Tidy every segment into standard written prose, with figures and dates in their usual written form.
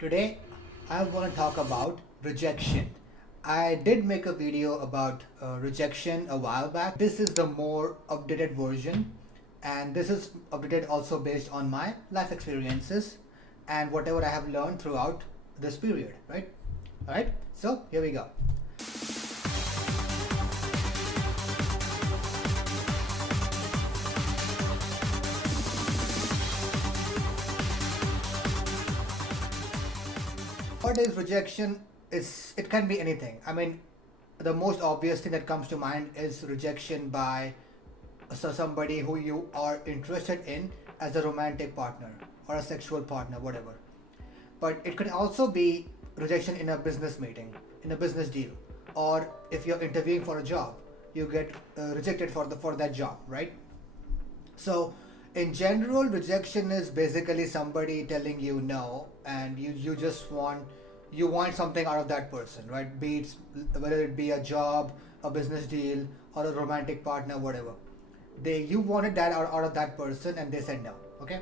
Today, I want to talk about rejection. I did make a video about rejection a while back. This is the more updated version, and this is updated also based on my life experiences and whatever I have learned throughout this period, right? All right, so here we go. What is rejection? It can be anything. I mean, the most obvious thing that comes to mind is rejection by somebody who you are interested in as a romantic partner or a sexual partner, whatever. But it could also be rejection in a business meeting, in a business deal, or if you're interviewing for a job, you get rejected for that job, right? So, in general, rejection is basically somebody telling you no, and you just want something out of that person, right? Be it whether it be a job, a business deal, or a romantic partner, whatever. You wanted that out of that person, and they said no. Okay,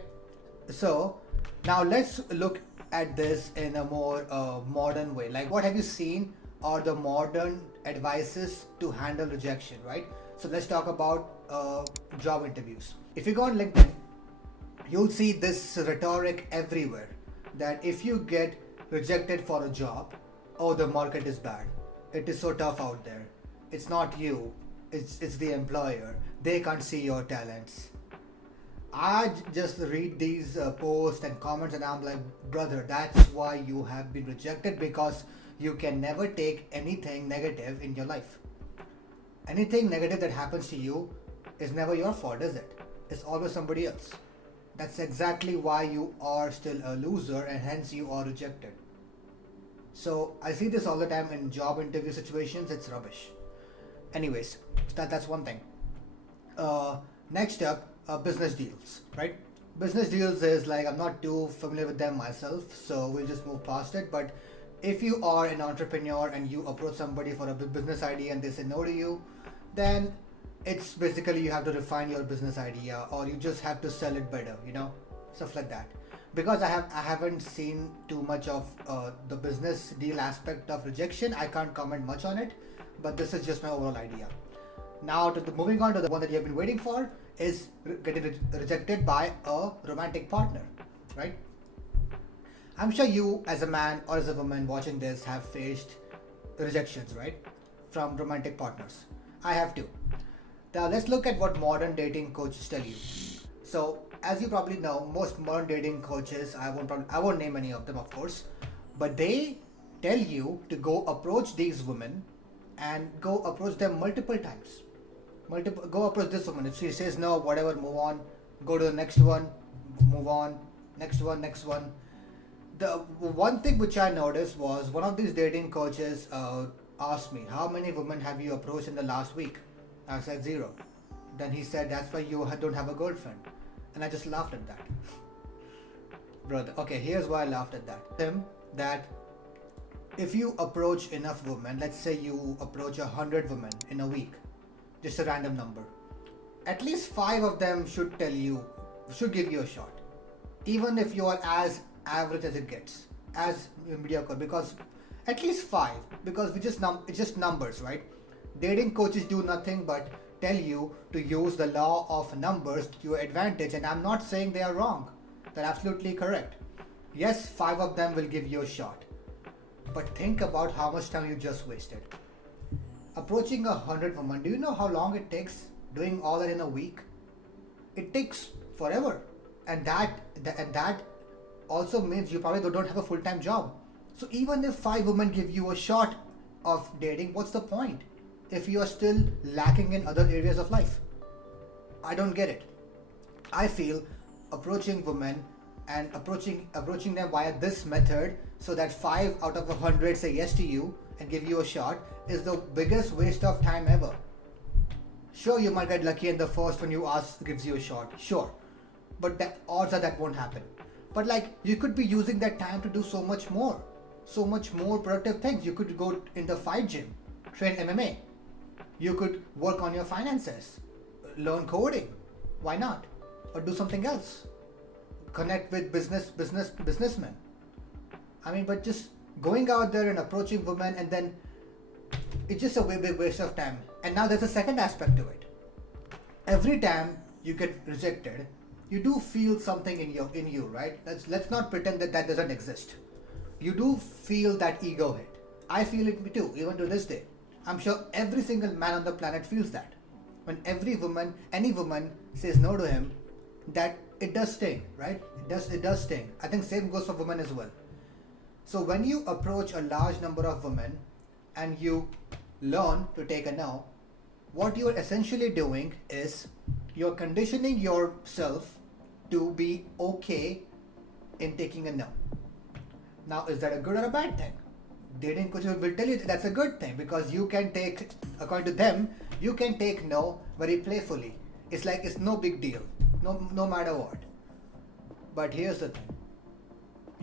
so now let's look at this in a more modern way. Like, what have you seen are the modern advices to handle rejection, right? So let's talk about job interviews. If you go on LinkedIn, you'll see this rhetoric everywhere that if you get rejected for a job, oh, the market is bad. It is so tough out there. It's not you, it's the employer. They can't see your talents. Just read these posts and comments, and I'm like, brother, that's why you have been rejected, because you can never take anything negative in your life. Anything negative that happens to you is never your fault, is it? It's always somebody else. That's exactly why you are still a loser, and hence you are rejected. So I see this all the time in job interview situations. It's rubbish. Anyways, that's one thing. Next up, business deals, right? Business deals is like, I'm not too familiar with them myself, so we'll just move past it. But if you are an entrepreneur and you approach somebody for a business idea and they say no to you, then it's basically you have to refine your business idea, or you just have to sell it better, stuff like that. Because I haven't seen too much of the business deal aspect of rejection, I can't comment much on it, but this is just my overall idea. Now, moving on to the one that you have been waiting for is getting rejected by a romantic partner, right? I'm sure you, as a man or as a woman watching this, have faced rejections, right, from romantic partners. I have too. Now let's look at what modern dating coaches tell you. So, as you probably know, most modern dating coaches, I won't name any of them, of course, but they tell you to go approach these women and go approach them multiple times. Go approach this woman. If she says no, whatever, move on. Go to the next one, move on. Next one, next one. The one thing which I noticed was one of these dating coaches asked me, "How many women have you approached in the last week?" I said 0. Then he said, "That's why you don't have a girlfriend." And I just laughed at that. Brother, okay, here's why I laughed at that. That if you approach enough women, let's say you approach 100 women in a week, just a random number, at least 5 of them should give you a shot. Even if you are as average as it gets, as mediocre, because at least 5, because it's just numbers, right? Dating coaches do nothing but tell you to use the law of numbers to your advantage, and I'm not saying they are wrong. They're absolutely correct. Yes, 5 of them will give you a shot, but think about how much time you just wasted. Approaching 100 women, do you know how long it takes doing all that in a week? It takes forever, and that also means you probably don't have a full-time job. So even if 5 women give you a shot of dating, what's the point if you are still lacking in other areas of life? I don't get it. I feel approaching women and approaching them via this method, so that 5 out of 100 say yes to you and give you a shot, is the biggest waste of time ever. Sure, you might get lucky and the first one you ask gives you a shot, sure, but the odds are that won't happen. But like, you could be using that time to do so much more productive things. You could go in the fight gym, train MMA. You could work on your finances, learn coding. Why not? Or do something else. Connect with businessmen. I mean, but just going out there and approaching women, and then it's just a way big waste of time. And now there's a second aspect to it. Every time you get rejected, you do feel something in you, right? Let's not pretend that that doesn't exist. You do feel that ego hit. I feel it too, even to this day. I'm sure every single man on the planet feels that. When any woman says no to him, that it does sting, right? It does sting. I think same goes for women as well. So when you approach a large number of women and you learn to take a no, what you're essentially doing is you're conditioning yourself to be okay in taking a no. Now, is that a good or a bad thing? Dating coach will tell you that's a good thing, because you can take, according to them, you can take no very playfully. It's like it's no big deal, no matter what. But here's the thing: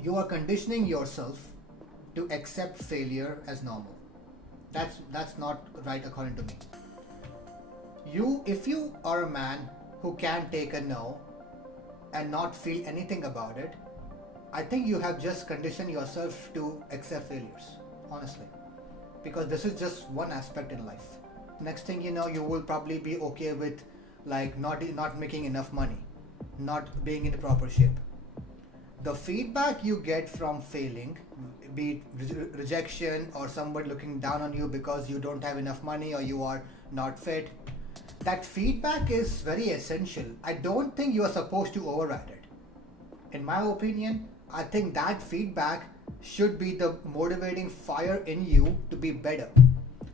you are conditioning yourself to accept failure as normal. That's not right according to me. If you are a man who can take a no and not feel anything about it, I think you have just conditioned yourself to accept failures, honestly. Because this is just one aspect in life. Next thing you know, you will probably be okay with like not making enough money, not being in the proper shape. The feedback you get from failing, be it rejection or somebody looking down on you because you don't have enough money or you are not fit, that feedback is very essential. I don't think you are supposed to override it. In my opinion, I think that feedback should be the motivating fire in you to be better.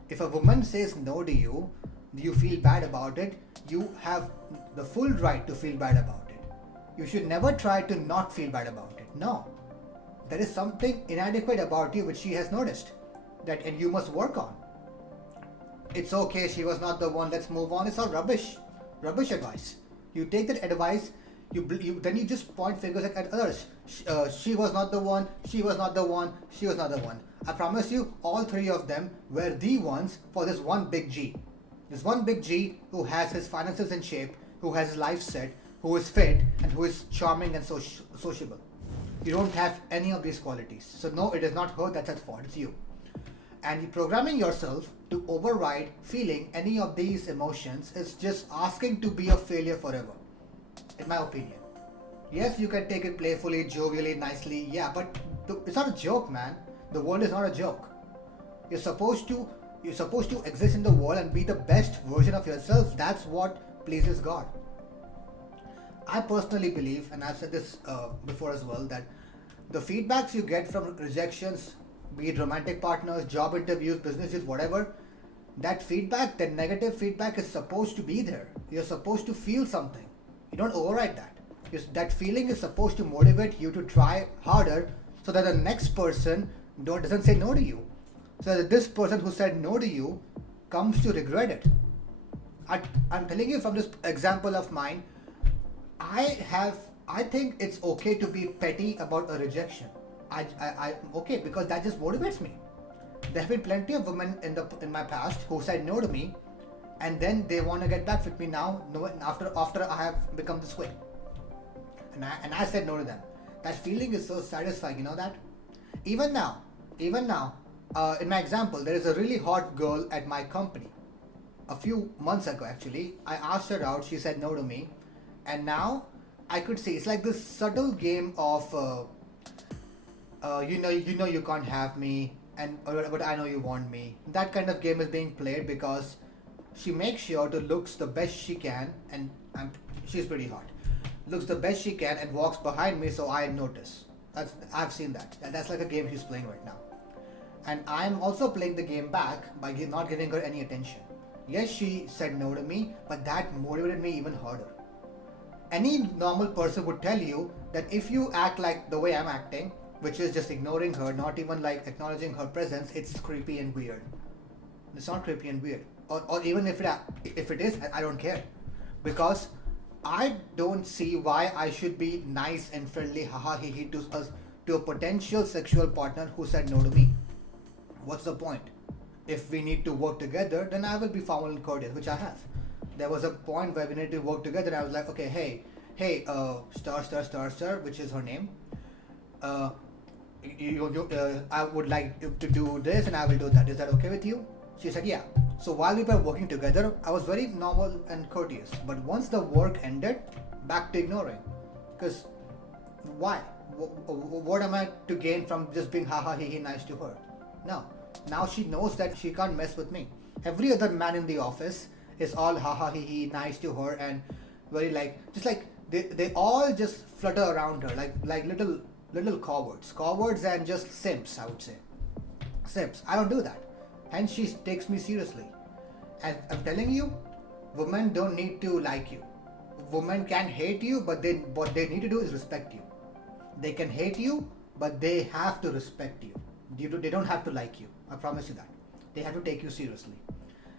If a woman says no to you, you feel bad about it, you have the full right to feel bad about it. You should never try to not feel bad about it. No. There is something inadequate about you which she has noticed and you must work on. It's okay, she was not the one, let's move on. It's all rubbish advice. You take that advice, then you just point fingers at others. She was not the one, she was not the one, she was not the one. I promise you, all three of them were the ones for this one big G. This one big G who has his finances in shape, who has his life set, who is fit, and who is charming and sociable. You don't have any of these qualities. So no, it is not her that's at fault, it's you. And you programming yourself to override feeling any of these emotions is just asking to be a failure forever, in my opinion. Yes, you can take it playfully, jovially, nicely, yeah, but it's not a joke, man. The world is not a joke. You're supposed to exist in the world and be the best version of yourself. That's what pleases God. I personally believe, and I've said this before as well, that the feedbacks you get from rejections, be it romantic partners, job interviews, businesses, whatever, that feedback, that negative feedback is supposed to be there. You're supposed to feel something. You don't override that. That feeling is supposed to motivate you to try harder so that the next person doesn't say no to you. So that this person who said no to you comes to regret it. I'm telling you from this example of mine, I think it's okay to be petty about a rejection. I'm okay, because that just motivates me. There have been plenty of women in my past who said no to me, and then they want to get back with me now after I have become this way. And I said no to them. That feeling is so satisfying, you know that? Even now, in my example, there is a really hot girl at my company. A few months ago, actually, I asked her out. She said no to me, and now I could see it's like this subtle game of, you can't have me, but I know you want me. That kind of game is being played because she makes sure to looks the best she can, and she's pretty hot. Looks the best she can and walks behind me so I notice. I've seen that. That's like a game she's playing right now. And I'm also playing the game back by not giving her any attention. Yes, she said no to me, but that motivated me even harder. Any normal person would tell you that if you act like the way I'm acting, which is just ignoring her, not even like acknowledging her presence, it's creepy and weird. It's not creepy and weird. Or even if it is, I don't care. Because I don't see why I should be nice and friendly, haha, he to a potential sexual partner who said no to me. What's the point? If we need to work together, then I will be formal and courteous, which I have. There was a point where we needed to work together, and I was like, okay, hey, star, which is her name. I would like to do this and I will do that. Is that okay with you? She said, yeah. So while we were working together, I was very normal and courteous. But once the work ended, back to ignoring. Because why? What am I to gain from just being ha ha he nice to her? No. Now she knows that she can't mess with me. Every other man in the office is all ha ha he nice to her and very just like they all just flutter around her like little cowards and just simps, I would say. Simps. I don't do that. And she takes me seriously. And I'm telling you, women don't need to like you. Women can hate you, but what they need to do is respect you. They can hate you, but they have to respect you. They don't have to like you. I promise you that. They have to take you seriously.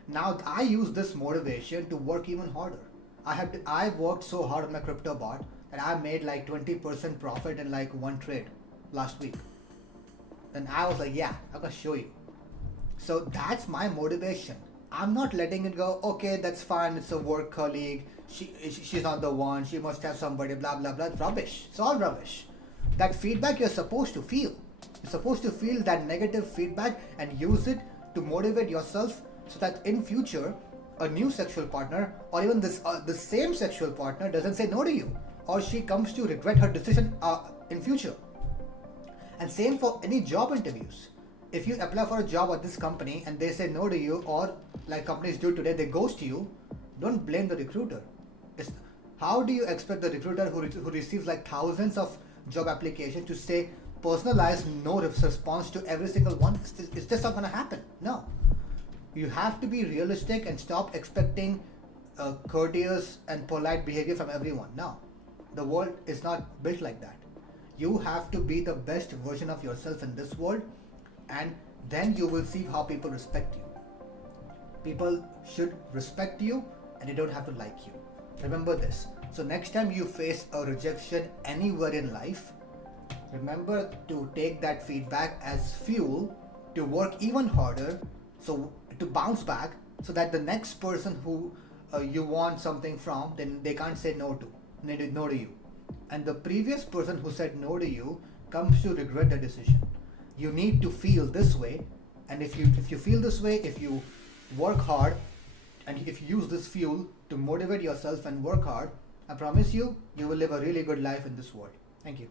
Now I use this motivation to work even harder. I worked so hard on my crypto bot that I made like 20% profit in like one trade last week. And I was like, yeah, I'm gonna show you. So that's my motivation. I'm not letting it go, okay, that's fine, it's a work colleague, she's not the one, she must have somebody, blah, blah, blah. It's rubbish. It's all rubbish. That feedback you're supposed to feel. You're supposed to feel that negative feedback and use it to motivate yourself so that in future, a new sexual partner or even the same sexual partner doesn't say no to you, or she comes to regret her decision in future. And same for any job interviews. If you apply for a job at this company and they say no to you, or like companies do today, they ghost you, don't blame the recruiter. How do you expect the recruiter who receives like thousands of job applications to say personalized no response to every single one? It's just not going to happen. No. You have to be realistic and stop expecting courteous and polite behavior from everyone. No. The world is not built like that. You have to be the best version of yourself in this world, and then you will see how people respect you. People should respect you and they don't have to like you. Remember this. So next time you face a rejection anywhere in life, remember to take that feedback as fuel to work even harder, so to bounce back, so that the next person who you want something from, then they can't say no to you. And the previous person who said no to you comes to regret the decision. You need to feel this way, and if you feel this way, if you work hard, and if you use this fuel to motivate yourself and work hard, I promise you, you will live a really good life in this world. Thank you.